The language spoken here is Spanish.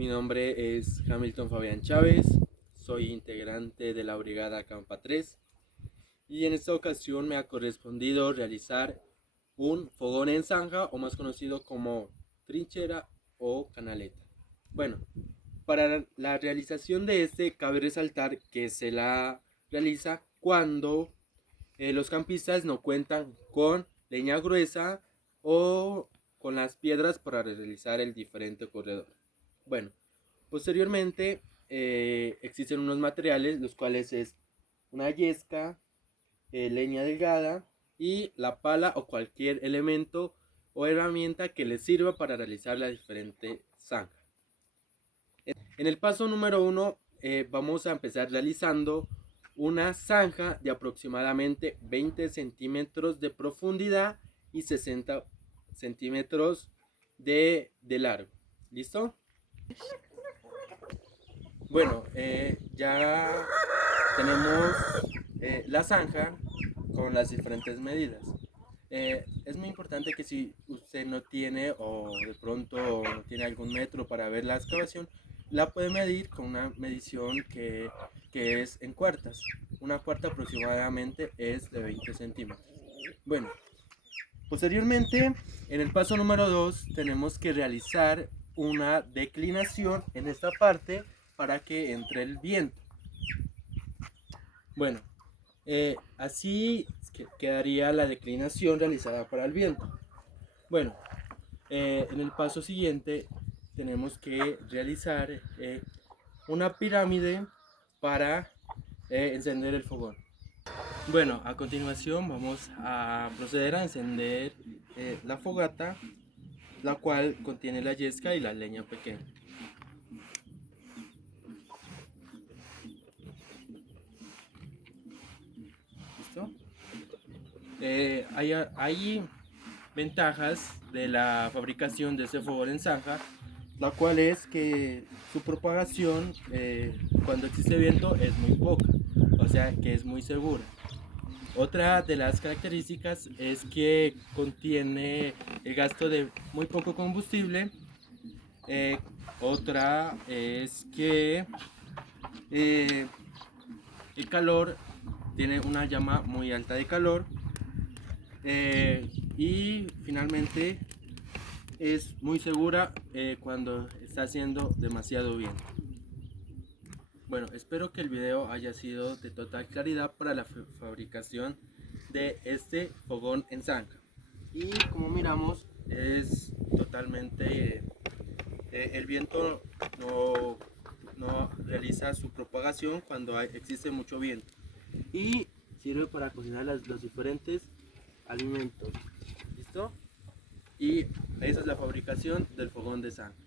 Mi nombre es Hamilton Fabián Chávez, soy integrante de la Brigada Campa 3 y en esta ocasión me ha correspondido realizar un fogón en zanja o más conocido como trinchera o canaleta. Bueno, para la realización de este cabe resaltar que se la realiza cuando los campistas no cuentan con leña gruesa o con las piedras para realizar el diferente corredor. Bueno, posteriormente existen unos materiales, los cuales es una yesca, leña delgada y la pala o cualquier elemento o herramienta que les sirva para realizar la diferente zanja. En el paso número 1 vamos a empezar realizando una zanja de aproximadamente 20 centímetros de profundidad y 60 centímetros de largo. ¿Listo? Bueno, ya tenemos la zanja con las diferentes medidas. Es muy importante que si usted no tiene o de pronto no tiene algún metro para ver la excavación, la puede medir con una medición que es en cuartas. Una cuarta aproximadamente es de 20 centímetros. Bueno, posteriormente en el paso número 2 tenemos que realizar una declinación en esta parte para que entre el viento. Bueno, así quedaría la declinación realizada para el viento. Bueno, en el paso siguiente tenemos que realizar una pirámide para encender el fogón. Bueno, a continuación vamos a proceder a encender la fogata, la cual contiene la yesca y la leña pequeña. ¿Listo? Hay ventajas de la fabricación de este fogón en zanja, la cual es que su propagación cuando existe viento es muy poca, o sea que es muy segura. Otra de las características es que contiene el gasto de muy poco combustible. Eh, Otra es que eh, el calor tiene una llama muy alta de calor. Y finalmente es muy segura cuando está haciendo demasiado viento. Bueno, espero que el video haya sido de total claridad para la fabricación de este fogón en zanja. Y como miramos, es totalmente el viento no realiza su propagación cuando existe mucho viento y sirve para cocinar los diferentes alimentos. ¿Listo? Y esa es la fabricación del fogón de zanja.